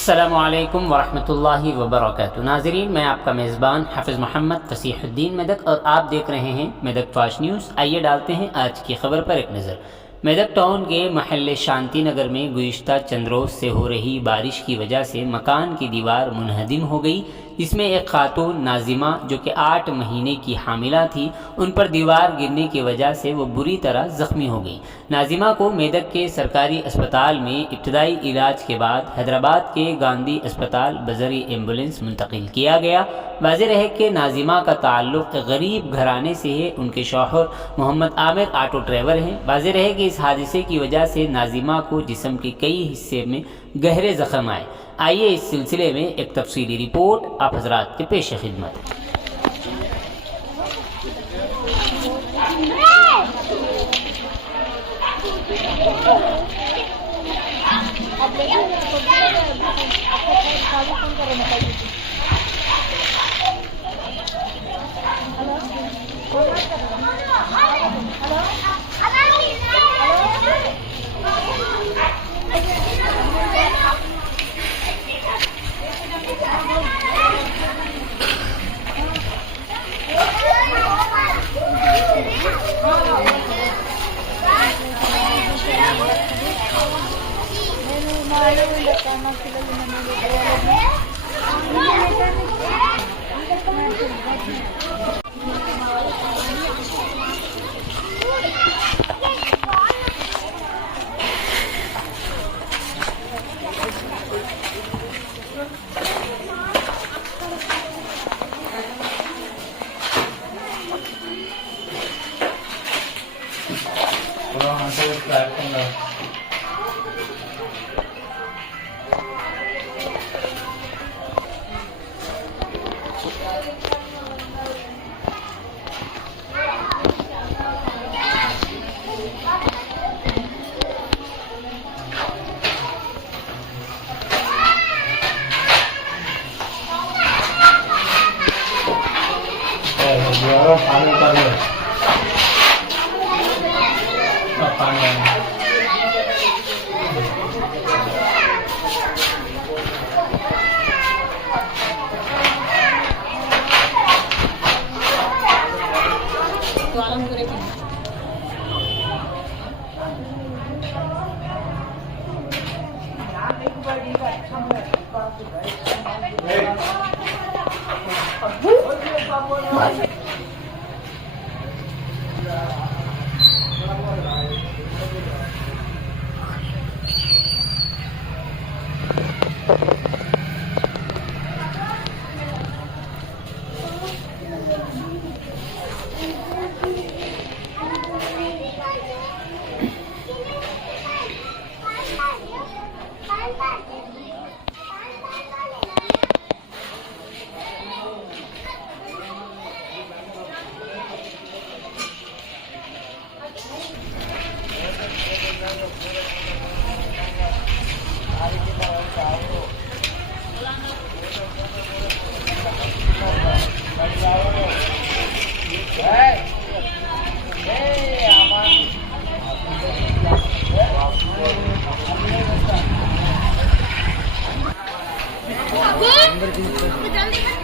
अस्सलामुअलैकुम वरहमतुल्लाहि वबरकातुहू। नाज़रीन, मैं आपका मेज़बान हाफ़िज़ मोहम्मद फ़सीहुद्दीन मेदक और आप देख रहे हैं मेदक फास्ट न्यूज़। आइए डालते हैं आज की खबर पर एक नज़र। मेदक टाउन के महल्ले शांति नगर में गुज़िश्ता चंद रोज़ से हो रही बारिश की वजह से मकान की दीवार मुनहदिम हो गई, जिसमें एक खातून नाजिमा जो कि 8 महीने की हामिला थी, उन पर दीवार गिरने की वजह से वो बुरी तरह ज़ख्मी हो गई। नाजिमा को मेदक के सरकारी अस्पताल में इब्तदाई इलाज के बाद हैदराबाद के गांधी अस्पताल बज़री एम्बुलेंस मुंतकिल किया गया। वाज़ेह रहे कि नाजिमा का ताल्लुक़ गरीब घराने से है। उनके शौहर मोहम्मद आमिर ऑटो ड्राइवर हैं। वाज़ेह रहे कि इस हादसे की वजह से नाजिमा को जिस्म के कई हिस्से में गहरे ज़ख्म आए। आइए इस सिलसिले में एक तफसीली रिपोर्ट आप हज़रात के पेश खिदमत।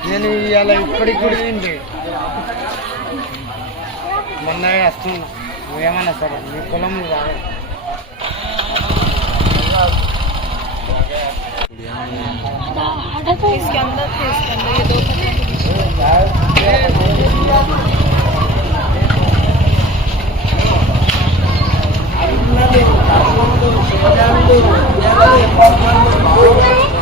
నేను ఇవాళ ఇప్పటికి కూడా ఏంటి మొన్న వస్తున్నా నువ్వేమన్నా సరే నీ పొలం రాదు इसके अंदर ये दो Gracias.